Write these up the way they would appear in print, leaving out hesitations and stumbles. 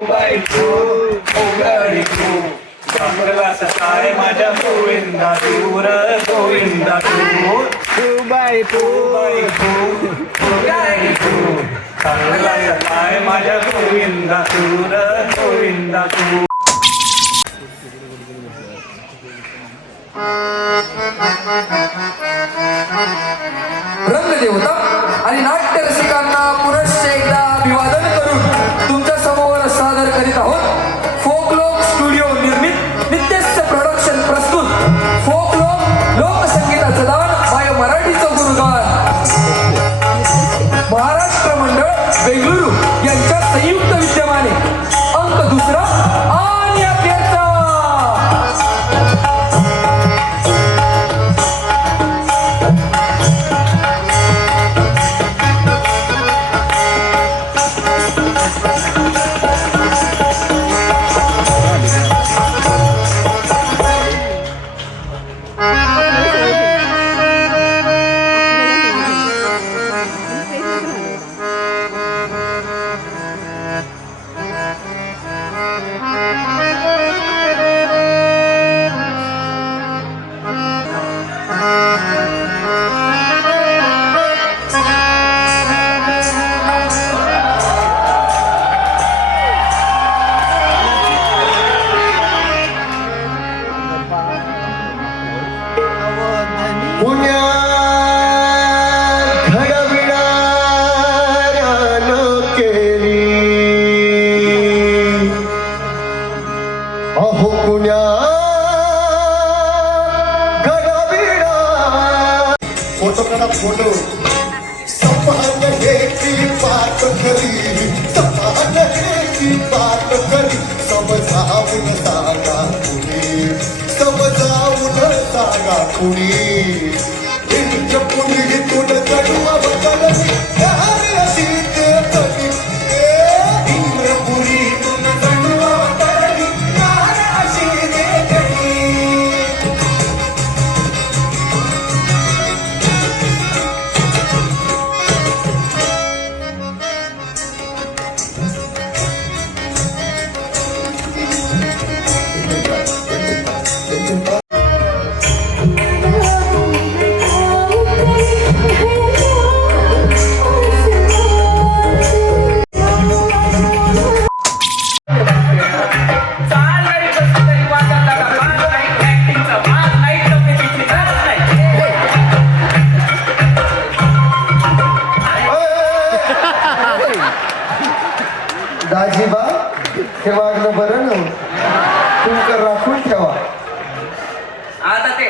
बायको ओगाडी तू चांगला सकाळ माझ्या गोविंदा दूर गोविंदा तू बायको ओगाडी तू चांगला सकाळ माझ्या गोविंदा दूर गोविंदा तू. रंगदेवता आणि नाट्य रसिकांना पुनश्च एकदा अभिवादन करून तुमच्या समोर सादर करीत आहोत फोकलोक स्टुडिओ निर्मित नित्यस्य प्रोडक्शन प्रस्तुत फोकलोक लोकसंगीताचं दान बाय मराठीचं गुरुगान महाराष्ट्र मंडळ बेंगळुरू यांच्या संयुक्त विद्यमाने अंक दुसरा आणि अखेरचा. फोटो संभालण्याची बात खरी संभालण्याची बात खरी समजावून सांगा कुणी समजावून सांगा कुणी पुढे तुला चढवा बदल अशी ते कधी इंद्रपुरी तुला चढवा बदल अशी ते कधी. दाजीबा हे वागणं बरं ना तुमचं राखून ठेवा. आता ते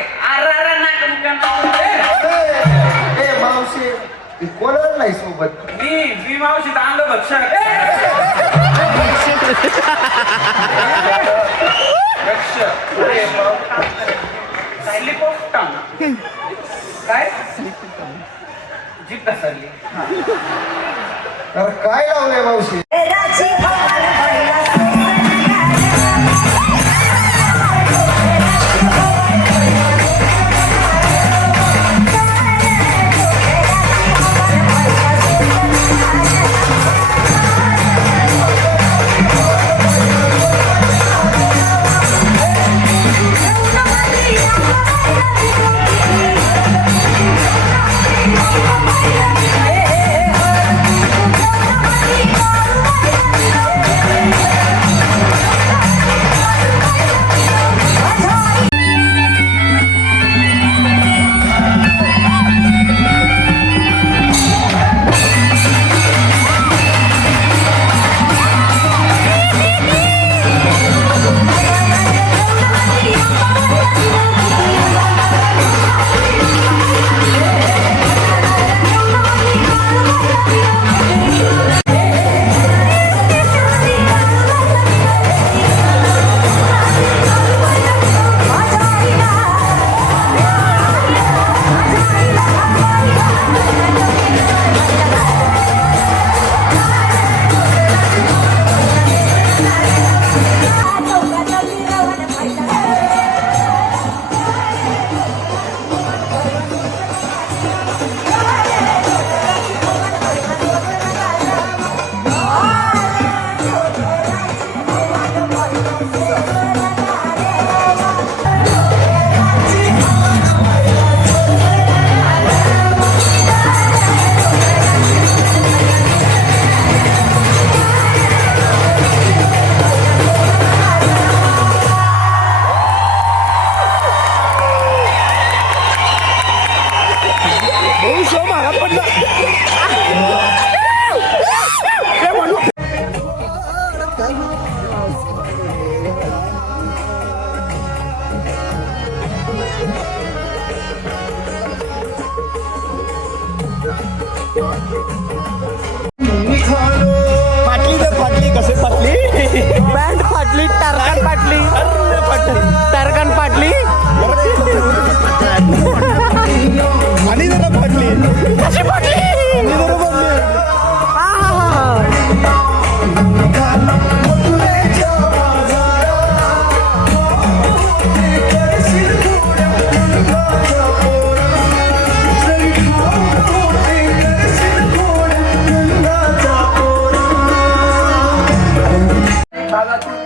ए मावशी कोणाला नाही सोबत मी मावशी चांगलं भक्षण काय जीप घसरली. अरे काय लावलंय मावशी Hey, hey, hey, hey. Pant फाटली टारकान फाटली टारकान फाटली आणि जरा फाटली कशी फाटली हा हा मथुरेच्या बाजारात करशील थोड्या फुलाचा पोरा. जरी मोठे करशील थोड्या फुलाचा पोरा. भागातून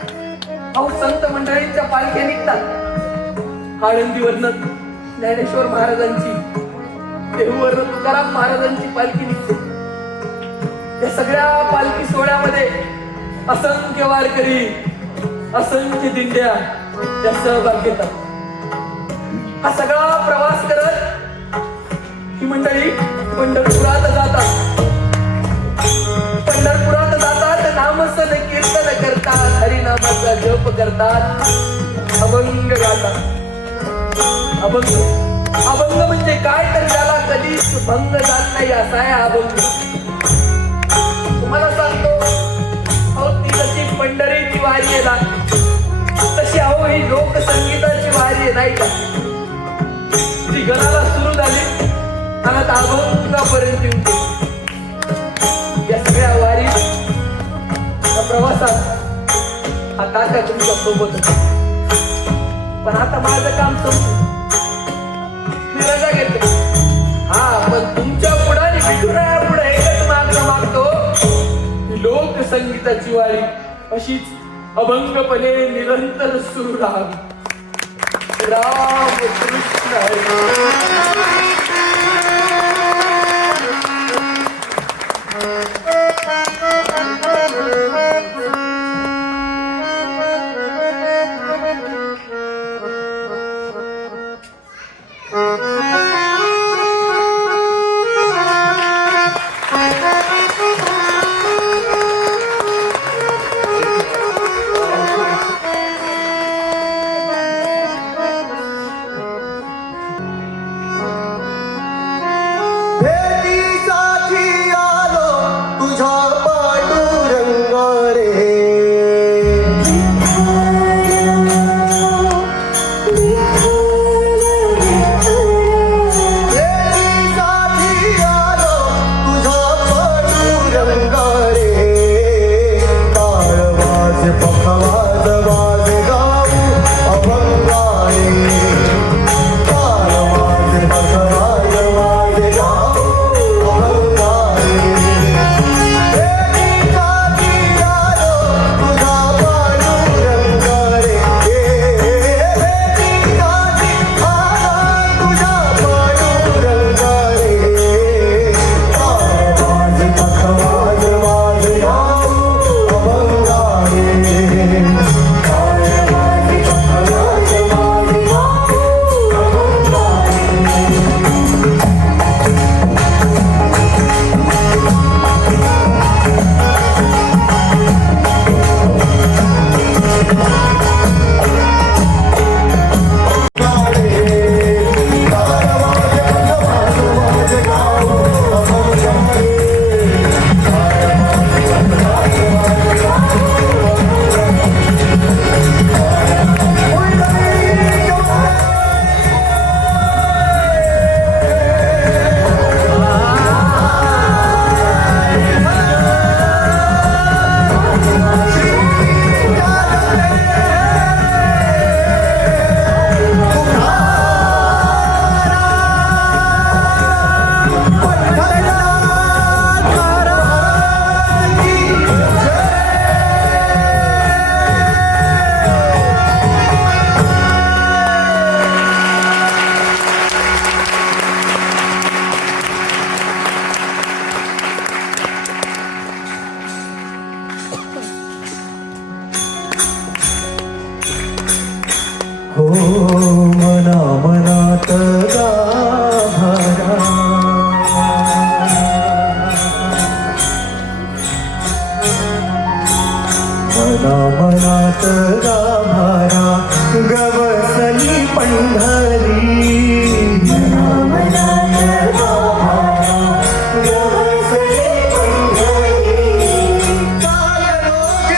अहो संत मंडळींच्या पालख्या निघतात. आळंदीवरनं ज्ञानेश्वर महाराजांची, देहूवरनं तुकाराम महाराजांची पालखी निघते. या सगळ्या पालखी सोहळ्यामध्ये असंख्य वारकरी, असंख्य दिंड्या त्या सहभाग घेतात. हा सगळा प्रवास करत ही मंडळी पंढरपुरात जातात. पंढरपुरात जातात, नामसन कीर्तन करतात, हरिनामाचा जप करतात, अभंग गातात. अभंग म्हणजे काय, तर त्याला कधीच भंग जात नाही असा आहे अभंग. तुम्हाला सांगतो, अहो ती जशी पंढरीची वारी आहे ना, तशी अहो ही लोकसंगीताची वारी आहे नाही का. ती गणाला सुरू झाली आणि आता अभंगापर्यंत येऊन गेली. या सगळ्या वारी प्रवासात हा काका तुमच्या सोबत. पण आता माझं काम संपलं, मी रजा घेतो. हा पण तुमच्या पुढे आणि विठुराया पुढे एकच मागणं मागतो, ही लोकसंगीताची वारी अशीच अभंगपणे निरंतर सुरू राहावी. राम कृष्ण हरी. भेटीसाठी आलो तुझ्या पांडुरंगा रे. भेटीसाठी आलो तुझ्या पांडुरंगा रे. टाळ वाज पखवाज वाज गाऊ अभंगा रे. टाळ वाज पखवाज वाज गाऊ अभंगा रे. भेटीसाठी आलो तुझ्या पांडुरंगा रे. भेटीसाठी आलो तुझ्या पांडुरंगा रे. टाळ वाज पखवाज वाज गाऊ अभंगा रे. टाळ वाज पखवाज वाज गाऊ अभंगा रे. हो मना मनात गाभारा. मना मनात गाभारा गवसली पंढरी. मना मनात गाभारा गवसली पंढरी. काल रोज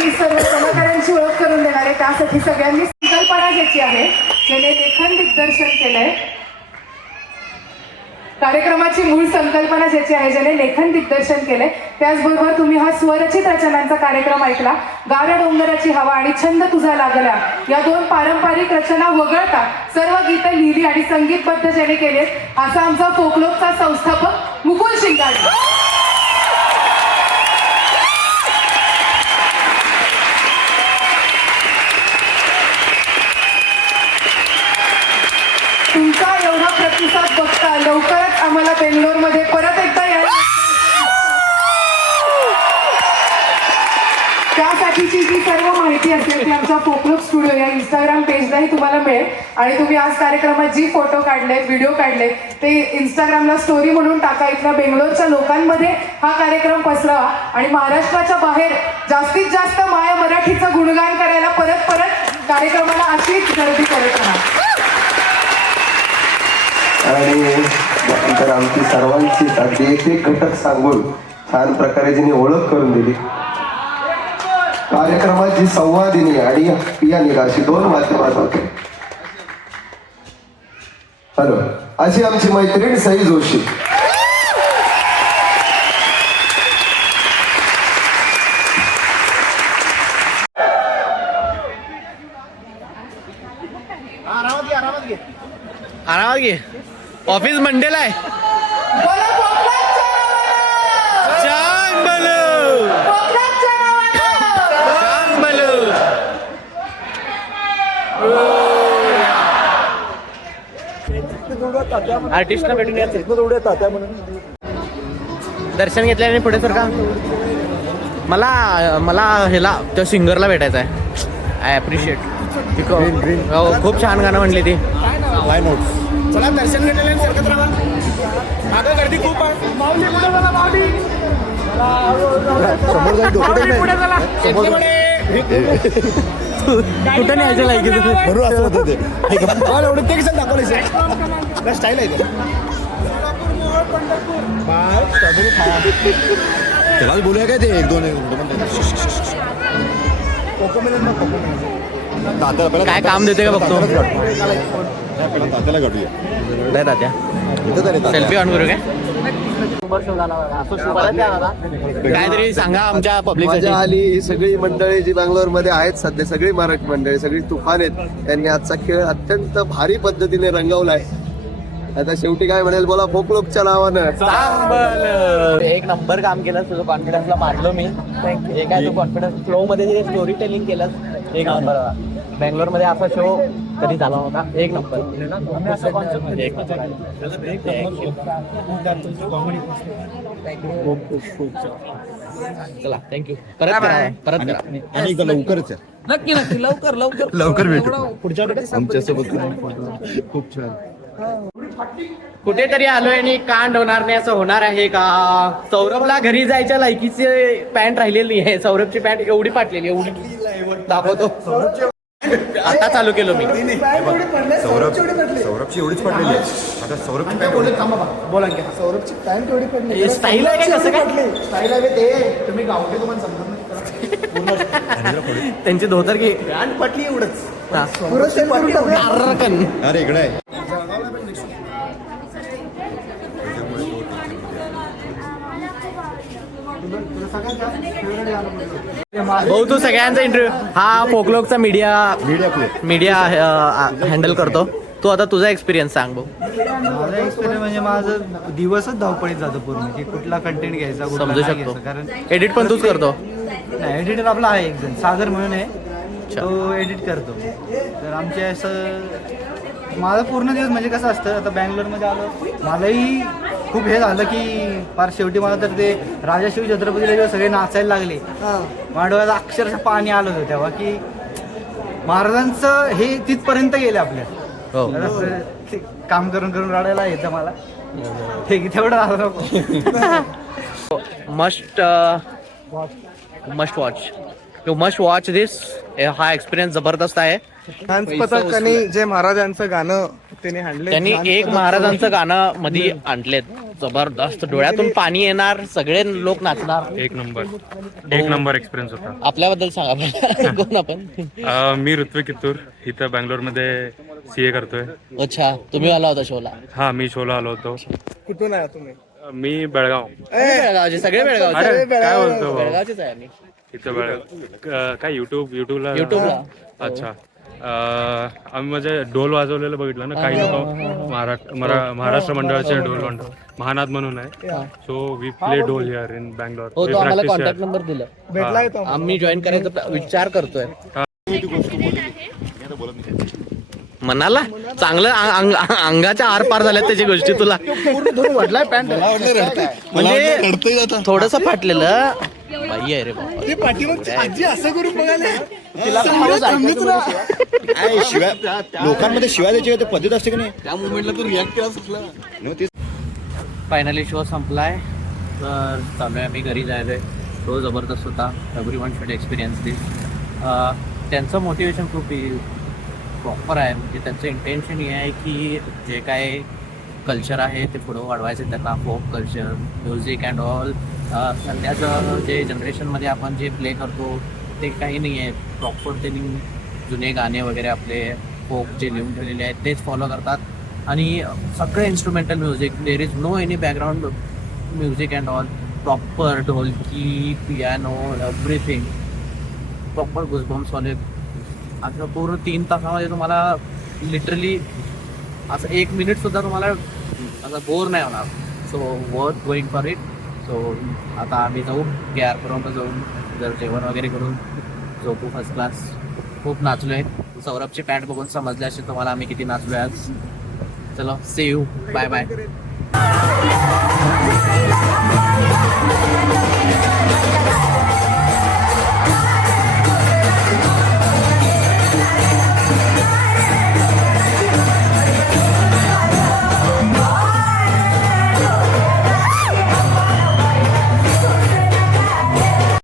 मी सर्व कलाकारांची ओळख करून देणार आहे. त्यासाठी सगळ्यांनी संकल्पना घ्यायची आहे, ज्याने लेखन दिग्दर्शन केलंय. कार्यक्रमाची मूळ संकल्पना ज्याची आहे, ज्याने लेखन दिग्दर्शन केलंय. त्याचबरोबर तुम्ही हा स्वरचित रचनांचा कार्यक्रम ऐकला. गाव्या डोंगराची हवा आणि छंद तुझा लागला या दोन पारंपरिक रचना वगळता सर्व गीतं लिहिली आणि संगीतबद्ध ज्याने केलेत, असा आमचा फोकलोकचा संस्थापक मुकुल शिंगाडे. तुमचा एवढा प्रतिसाद बघता लवकरच आम्हाला बेंगलोरमध्ये परत एकदा यायला, त्यासाठीची जी सर्व माहिती असेल ती आमच्या फोकलोक स्टुडिओ या इंस्टाग्राम पेजलाही तुम्हाला मिळेल. आणि तुम्ही आज कार्यक्रमात जी फोटो काढलेत, व्हिडिओ काढलेत, ते इंस्टाग्रामला स्टोरी म्हणून टाका. इथल्या बेंगलोरच्या लोकांमध्ये हा कार्यक्रम पसरवा आणि महाराष्ट्राच्या बाहेर जास्तीत जास्त माया मराठीचं गुणगान करायला परत परत कार्यक्रमाला अशीच गर्दी करत राहा. आणि नंतर आमची सर्वांची साथी एक एक घटक सांगून छान प्रकारे जिने ओळख करून दिली. कार्यक्रमाची संवादिनी आणि या निघाशी दोन माध्यमात होते. हॅलो, अशी आमची मैत्रीण सई जोशी. आरामात घे. ऑफिस मंडेला आहे. छान बोलू. छान बोलू. आर्टिस्टला भेटून यायचं. दर्शन घेतल्याने पुढे सर का मला ह्याला त्या सिंगरला भेटायचं आहे. I appreciate. हो, खूप छान गाणं म्हणले ती. Y notes. चला दर्शन घेतलेले सरकत राहा. मागं गर्दी खूप आहे. माऊली पुढे चला. माऊली कुठं न्यायचं लायकी बरोबर असं होतं ते. एवढं ते कसं दाखवलं स्टाईल आहे त्याला बोलूया काय ते एक दोन काय काम देते का बघतो. तात्याला गाठूया. तात्या सेल्फी ऑन करू काय. काहीतरी सांगा आमच्या पब्लिक. मजा आली. ही सगळी मंडळी जी बँगलोर मध्ये आहेत सध्या, सगळी मराठी मंडळी, सगळी तुफान आहेत. त्यांनी आजचा खेळ अत्यंत भारी पद्धतीने रंगवलाय. आता शेवटी काय म्हणेल बोला, फोकलोकच्या नावानं एक नंबर काम केलं. तुझं कॉन्फिडन्सला मानलो मी. हे काय तू कॉन्फिडन्स फ्लो मध्ये स्टोरी टेलिंग केलं एक नंबर. बेंगलोर मध्ये असा शो कधी झाला होता. एक नंबर. चला थँक्यू. परत करा. आणि लवकरच नक्की नक्की लवकर लवकर लवकर भेटू पुढच्या आमच्यासोबत. खूप छान. कुठेतरी आलोय आणि कांड होणार नाही असं होणार आहे का. सौरभला घरी जायच्या लायकीची पॅन्ट राहिलेली आहे. सौरभची पॅन्ट एवढी फाटलेली, एवढी दाखवतो. आता चालू केलो मी. सौरभची एवढीच पडलेली आहे. आता सौरभची बोला की सौरभची पॅन्ट एवढी पडली. स्टाईल आहे का कसं काय. स्टाईल आहे ते तुम्ही गावठी तुम्हाला समजत नाही. त्यांची धोतर घे. पॅन्ट पटली एवढंच. अरे इकडे आहे. भाऊ तू सगळ्यांचा इंटरव्ह्यू हा फोकलोकचा मीडिया हँडल करतो. तू आता तुझा एक्सपिरियन्स सांग भाऊ. माझा एक्सपिरियन्स म्हणजे माझं दिवसच धावपळीत जातो पूर्ण की कुठला कंटेंट घ्यायचा कुठला समजू नाही शकतो. घ्यायचा. कारण एडिट पण तूच करतो. नाही, एडिटर आपला आहे एक जण सागर म्हणून आहे, तो एडिट करतो. तर आमचे असं माझा पूर्ण दिवस म्हणजे कसं असतं. आता बँगलोरमध्ये आलो, मलाही खूप हे झालं की फार शेवटी मला तर ते राजा शिव छत्रपतीला जेव्हा सगळे नाचायला लागले, मांडवाला अक्षरशः पाणी आलं होतं तेव्हा की महाराजांचं हे तिथपर्यंत गेले आपल्या. तर असं ते काम करून करून रडायला येतं मला. ठीक तेवढं झालं नको. Must watch. You must watch this. हा एक्सपिरियन्स जबरदस्त आहे. पथक आणि जे महाराजांचं गाणं त्याने हाणले त्यांनी एक महाराजांचं गाणं मध्ये आणलेत जबरदस्त, डोळ्यातून पाणी येणार, सगळे लोक नाचणार. एक नंबर एक्सपिरियन्स होता. आपल्याबद्दल सांगा कोण आपण? मी ऋत्विक कित्तूर, इथं बँगलोरमध्ये CA करतोय. अच्छा, तुम्ही आला होता शोला? हा, मी शोला आलो होतो. कुठून आहे तुम्ही? मी बेळगाव. बेळगावचे सगळे अरे काय बोलतो बेळगावचेच आहे आम्ही. इथं बेळगाव काय युट्यूबला युट्यूबला. अच्छा. आम्ही म्हणजे ढोल वाजवलेलं बघितलं ना, काही लोक महाराष्ट्र मंडळाचे ढोल महानाद म्हणून आहे. सो वी प्ले ढोल हिअर इन बँगलोर. हो, तो आम्हाला कॉन्टॅक्ट नंबर दिला, भेटलाय तो आम्ही जॉईन करायचा विचार करतोय. मनाला चांगलं अंगाच्या आर पार झाल्यात त्याची गोष्टी. तुला वडलाय पॅन्ट म्हणजे थोडस फाटलेलं बाई आहे रे बाबा. ते पाठीमागची आजी असं करून बघायला तिला पण हळूच ऐकायचं. शिवाय लोकांमध्ये शिवाय द्यायची होते पद्धत असते की नाही, त्या मुवमेंटला तू रिॲक्ट केला सुटला. फायनली शो संपलाय, तर चालू आहे आम्ही घरी जायलोय. शो जबरदस्त होता. एव्हरीवन शुड एक्सपिरियन्स दिस. त्यांचं मोटिवेशन खूप प्रॉपर आहे. म्हणजे त्यांचं इंटेन्शन हे आहे की जे काय कल्चर आहे ते पुढं वाढवायचं, त्यांना folk culture, music and all. सध्याचं जे जनरेशनमध्ये आपण जे प्ले करतो ते काही नाही आहे. प्रॉपर त्यांनी जुने गाणे वगैरे आपले फोक जे लिहून ठेवलेले आहेत तेच फॉलो करतात. आणि सगळं instrumental music, there is no any background music and all. Proper dholki, piano, everything proper गुजबम्सवाले. असं पूर्ण 3 तासामध्ये तुम्हाला लिटरली असं 1 मिनिटसुद्धा तुम्हाला असं बोर नाही होणार. So worth going for it. So आता आम्ही जाऊ KR-पर्यंत जाऊन जर जेवण वगैरे करून झोपू फर्स्ट क्लास. खूप नाचलो आहे. सौरभची पॅन्ट बघून समजले असेल तुम्हाला आम्ही किती नाचलो आहे आज. चलो, सी यू, बाय बाय.